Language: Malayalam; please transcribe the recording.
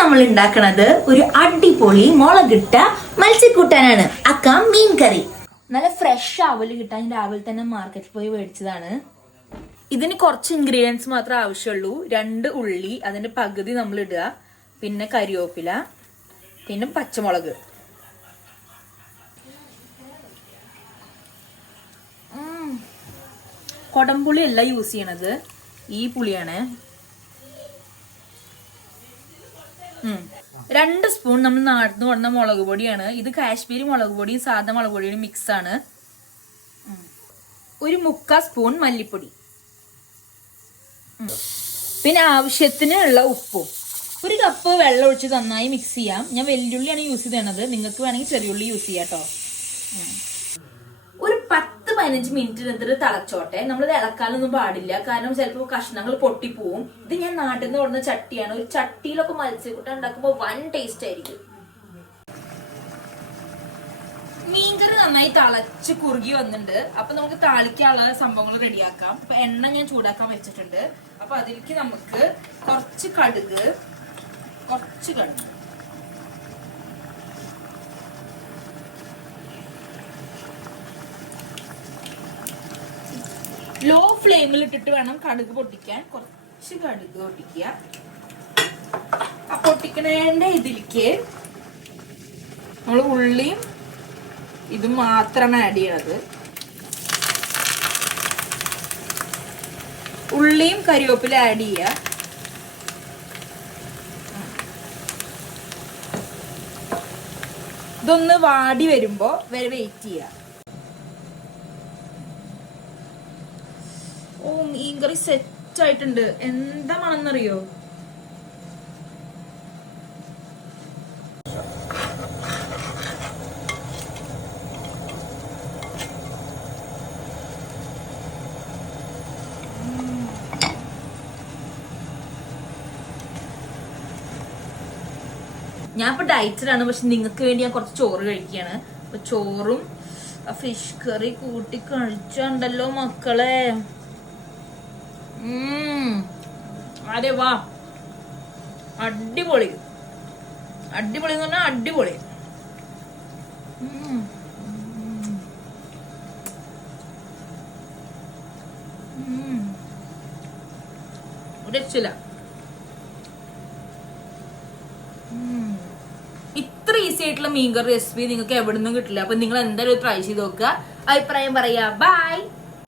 നമ്മൾ ഉണ്ടാക്കണത് ഒരു അടിപൊളി മുളകിട്ട മത്സ്യക്കൂട്ടാനാണ്. അക്ക മീൻ കറി. നല്ല ഫ്രഷ് ആവല് കിട്ടാൻ രാവിലെ തന്നെ മാർക്കറ്റിൽ പോയി മേടിച്ചതാണ്. ഇതിന് കുറച്ച് ഇൻഗ്രീഡിയൻസ് മാത്രമേ ആവശ്യമുള്ളൂ. 2 ഉള്ളി, അതിന്റെ പകുതി നമ്മൾ ഇടുക, പിന്നെ കരിവേപ്പില, പിന്നെ പച്ചമുളക്. കൊടംപുളി അല്ല യൂസ് ചെയ്യണത്, ഈ പുളിയാണ്. 2 സ്പൂൺ നമ്മൾ നാട്ടിന്ന് കൊണ്ടുവന്ന മുളക് പൊടിയാണ്. ഇത് കാശ്മീരി മുളക് പൊടിയും സാധാ മുളക് പൊടിയും മിക്സ് ആണ്. 1/4 സ്പൂൺ മല്ലിപ്പൊടി, പിന്നെ ആവശ്യത്തിന് ഉള്ള ഉപ്പും. 1 കപ്പ് വെള്ളം ഒഴിച്ച് നന്നായി മിക്സ് ചെയ്യാം. ഞാൻ വെല്ലുള്ളിയാണ് യൂസ് ചെയ്തത്, നിങ്ങൾക്ക് വേണമെങ്കിൽ ചെറിയുള്ളി യൂസ് ചെയ്യാം കേട്ടോ. ഒരു 10-15 മിനിറ്റ് എന്നിട്ട് തിളച്ചോട്ടെ. നമ്മൾ ഇത് ഇളക്കാനൊന്നും പാടില്ല, കാരണം ചിലപ്പോൾ കഷ്ണങ്ങൾ പൊട്ടിപ്പോവും. ഇത് ഞാൻ നാട്ടിൽ നിന്ന് കൊടുക്കുന്ന ചട്ടിയാണ്. ഒരു ചട്ടിയിലൊക്കെ മത്സ്യക്കൂട്ടം ഉണ്ടാക്കുമ്പോൾ വൻ ടേസ്റ്റ് ആയിരിക്കും. മീൻകറി നന്നായി തിളച്ച് കുറുകി വന്നിട്ടുണ്ട്. അപ്പൊ നമുക്ക് താളിക്കാനുള്ള സംഭവങ്ങൾ റെഡിയാക്കാം. അപ്പൊ എണ്ണ ഞാൻ ചൂടാക്കാൻ വെച്ചിട്ടുണ്ട്. അപ്പൊ അതിലേക്ക് നമുക്ക് കുറച്ച് കടുക്, ലോ ഫ്ലെയിമിൽ ഇട്ടിട്ട് വേണം കടുക് പൊട്ടിക്കാൻ. കുറച്ച് കടുക് പൊട്ടിക്കുക. ആ പൊട്ടിക്കണേന്റെ ഇതിലേക്ക് നമ്മൾ ഉള്ളിയും ഇത് മാത്രമാണ് ആഡ് ചെയ്യണത്. ഉള്ളിയും കരിവേപ്പില ആഡ് ചെയ്യുക. ഇതൊന്ന് വാടി വരുമ്പോ വരെ വെയിറ്റ് ചെയ്യുക. ഓ, മീൻകറി സെറ്റ് ആയിട്ടുണ്ട്. എന്താ മണമെന്നറിയോ? ഞാൻ ഇപ്പൊ ഡയറ്റിലാണ്, പക്ഷെ നിങ്ങൾക്ക് വേണ്ടി ഞാൻ കുറച്ച് ചോറ് കഴിക്കുകയാണ്. അപ്പൊ ചോറും ഫിഷ് കറി കൂട്ടി കഴിച്ചുണ്ടല്ലോ മക്കളെ. അതെ വാ, അടിപൊളി. അടിപൊളി എന്ന് പറഞ്ഞാൽ അടിപൊളി. രക്ഷയില്ല. ഇത്ര ഈസി ആയിട്ടുള്ള മീൻകറി റെസിപ്പി നിങ്ങൾക്ക് എവിടെ നിന്നും കിട്ടില്ല. അപ്പൊ നിങ്ങൾ എന്തായാലും ട്രൈ ചെയ്ത് നോക്കുക. അഭിപ്രായം പറയാ. ബൈ.